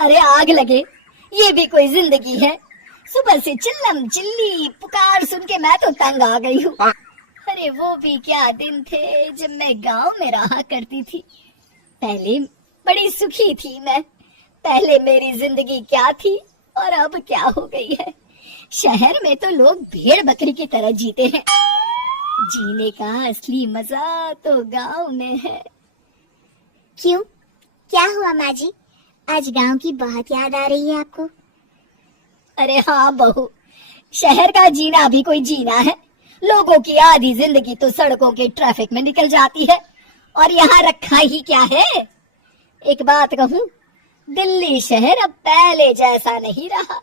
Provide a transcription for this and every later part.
अरे आग लगे, ये भी कोई जिंदगी है। सुबह से चिल्लम चिल्ली पुकार सुन के मैं तो तंग आ गई हूँ। अरे वो भी क्या दिन थे जब मैं गांव में रहा करती थी। पहले बड़ी सुखी थी मैं। पहले मेरी जिंदगी क्या थी और अब क्या हो गई है। शहर में तो लोग भेड़ बकरी की तरह जीते हैं। जीने का असली मजा तो गांव में है। क्यों, क्या हुआ माँ जी? आज गांव की बहुत याद आ रही है आपको? अरे हाँ बहू, शहर का जीना भी कोई जीना है। लोगों की आधी जिंदगी तो सड़कों के ट्रैफिक में निकल जाती है और यहाँ रखा ही क्या है। एक बात कहूँ, दिल्ली शहर अब पहले जैसा नहीं रहा।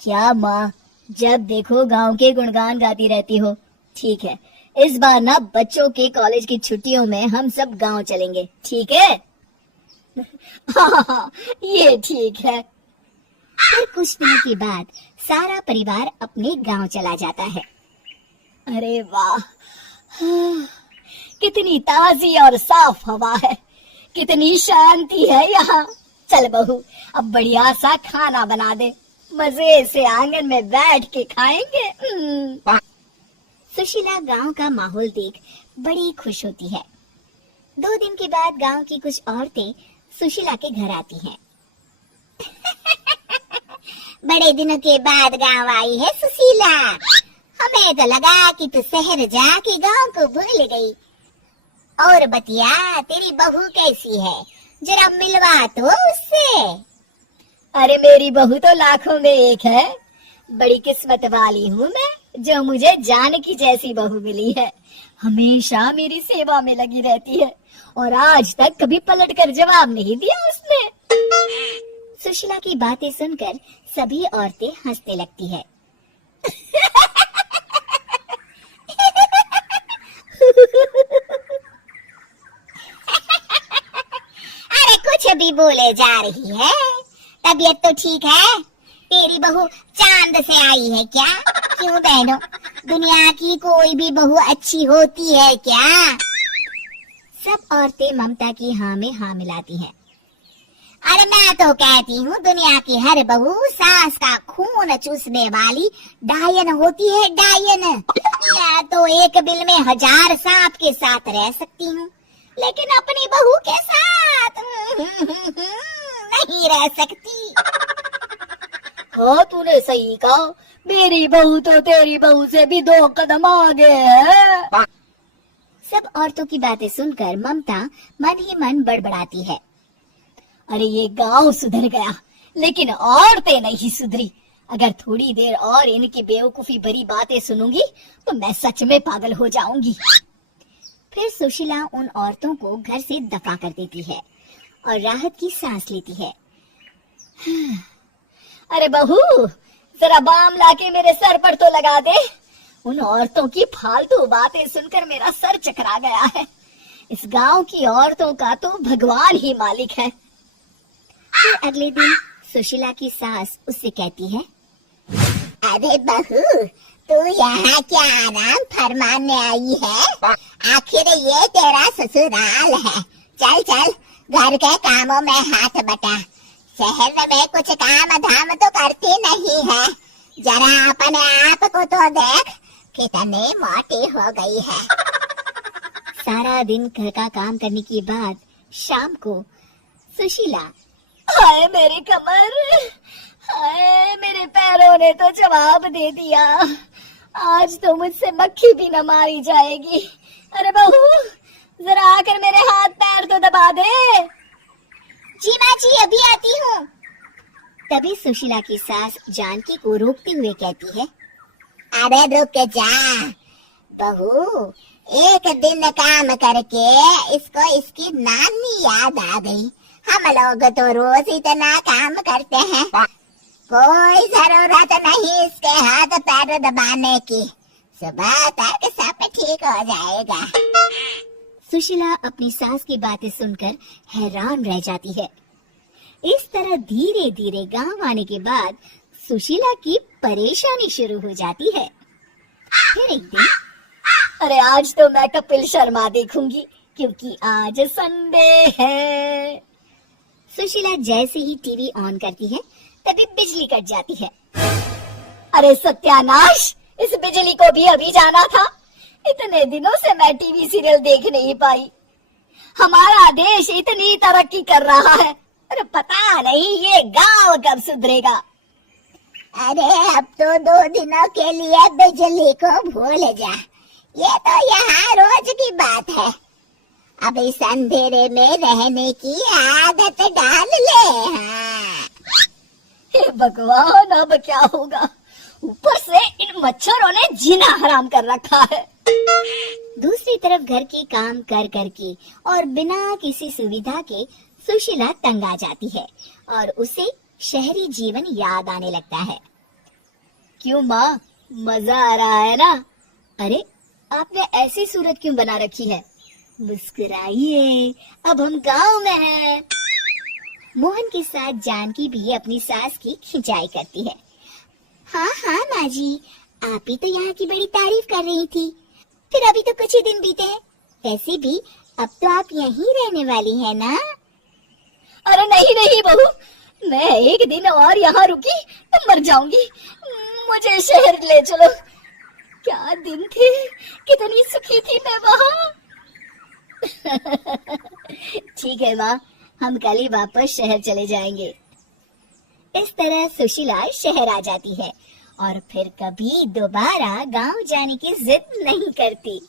क्या माँ, जब देखो गांव के गुणगान गाती रहती हो। ठीक है, इस बार ना बच्चों के कॉलेज की छुट्टियों में हम सब गांव चलेंगे, ठीक है? हाँ, ये ठीक है। फिर कुछ दिनों के बाद सारा परिवार अपने गांव चला जाता है। अरे वाह, कितनी ताजी और साफ हवा है, कितनी शांति है यहाँ। चल बहू, अब बढ़िया सा खाना बना दे, मजे से आंगन में बैठ के खाएंगे। सुशीला गांव का माहौल देख बड़ी खुश होती है। 2 दिन के बाद गांव की कुछ औरतें सुशीला के घर आती हैं। बड़े दिनों के बाद गांव आई है सुशीला। हमें तो लगा कि तू शहर जाके गांव को भूल गई। और बतिया, तेरी बहू कैसी है? जरा मिलवा तो उससे। अरे मेरी बहू तो लाखों में एक है। बड़ी किस्मत वाली हूँ मैं जो मुझे जानकी जैसी बहू मिली है। हमेशा मेरी सेवा में लगी रहती है और आज तक कभी पलट कर जवाब नहीं दिया उसने। सुशीला की बातें सुनकर सभी औरतें हंसने लगती है। अरे कुछ भी बोले जा रही है। तबीयत तो ठीक है? तेरी बहू चांद से आई है क्या? क्यों बहनों, दुनिया की कोई भी बहू अच्छी होती है क्या? सब औरतें ममता की हाँ में हाँ मिलाती हैं। अरे मैं तो कहती हूँ दुनिया की हर बहू सास का खून चूसने वाली डायन होती है, डायन। मैं तो एक बिल में 1000 सांप के साथ रह सकती हूँ, लेकिन अपनी बहू के साथ नहीं रह सकती। हाँ, तूने सही कहा। मेरी बहू तो तेरी बहू से भी 2 कदम आगे है। सब औरतों की बातें सुनकर ममता मन ही मन बड़बड़ाती है। अरे ये गांव सुधर गया, लेकिन औरतें नहीं सुधरी। अगर थोड़ी देर और इनकी बेवकूफी भरी बातें सुनूंगी तो मैं सच में पागल हो जाऊंगी। फिर सुशीला उन औरतों को घर से दफा कर देती है और राहत की सांस लेती है। अरे बहू, जरा बाम लाके मेरे सर पर तो लगा दे। उन औरतों की फालतू बातें सुनकर मेरा सर चकरा गया है। इस गांव की औरतों का तो भगवान ही मालिक है। फिर अगले दिन सुशीला की सास उससे कहती है, अरे बहू, तू यहाँ क्या आराम फरमाने आई है? आखिर ये तेरा ससुराल है। चल चल, घर के कामों में हाथ बटा। शहर में कुछ काम धाम तो करती नहीं है। जरा अपने आप को तो देख, कितनी मोटी हो गई है। सारा दिन घर का काम करने के बाद शाम को सुशीला, हाय मेरी कमर, हाय मेरे पैरों ने तो जवाब दे दिया। आज तो मुझसे मक्खी भी न मारी जाएगी। अरे बहू, जरा आकर मेरे हाथ पैर तो दबा दे। जी माँ जी, अभी आती हूँ। तभी सुशीला की सास जानकी को रोकते हुए कहती है, अरे रुक जा बहू, एक दिन काम करके इसको इसकी नानी याद आ गई। हम लोग तो रोज इतना काम करते हैं, कोई जरूरत नहीं इसके हाथ पैर दबाने की। सुबह तक सब ठीक हो जाएगा। सुशीला अपनी सास की बातें सुनकर हैरान रह जाती है। इस तरह धीरे धीरे गांव आने के बाद सुशीला की परेशानी शुरू हो जाती है। फिर एक दिन, अरे आज तो मैं कपिल शर्मा देखूंगी, क्योंकि आज संडे है। सुशीला जैसे ही टीवी ऑन करती है तभी बिजली कट जाती है। अरे सत्यानाश, इस बिजली को भी अभी जाना था। इतने दिनों से मैं टीवी सीरियल देख नहीं पाई। हमारा देश इतनी तरक्की कर रहा है, अरे पता नहीं ये गांव कब सुधरेगा। अरे अब तो 2 दिनों के लिए बिजली को भूल जा, ये तो यहाँ रोज की बात है। अब इस अंधेरे में रहने की आदत डाल ले। हाँ। हे भगवान, अब क्या होगा? ऊपर से इन मच्छरों ने जीना हराम कर रखा है। दूसरी तरफ घर के काम कर करके और बिना किसी सुविधा के सुशीला तंग आ जाती है और उसे शहरी जीवन याद आने लगता है। क्यों माँ, मजा आ रहा है ना? अरे आपने ऐसी सूरत क्यों बना रखी है? मुस्कुराइए, अब हम गांव में हैं। मोहन के साथ जानकी भी अपनी सास की खिंचाई करती है। हाँ हाँ माँ जी, आप ही तो यहाँ की बड़ी तारीफ कर रही थी। फिर अभी तो कुछ ही दिन बीते हैं, वैसे भी अब तो आप यहीं रहने वाली है ना? अरे नहीं नहीं बहू, मैं एक दिन और यहाँ रुकी तो मर जाऊंगी। मुझे शहर ले चलो। क्या दिन थे, कितनी सुखी थी मैं वहाँ। ठीक है माँ, हम कल ही वापस शहर चले जाएंगे। इस तरह सुशीला शहर आ जाती है और फिर कभी दोबारा गांव जाने की जिद नहीं करती।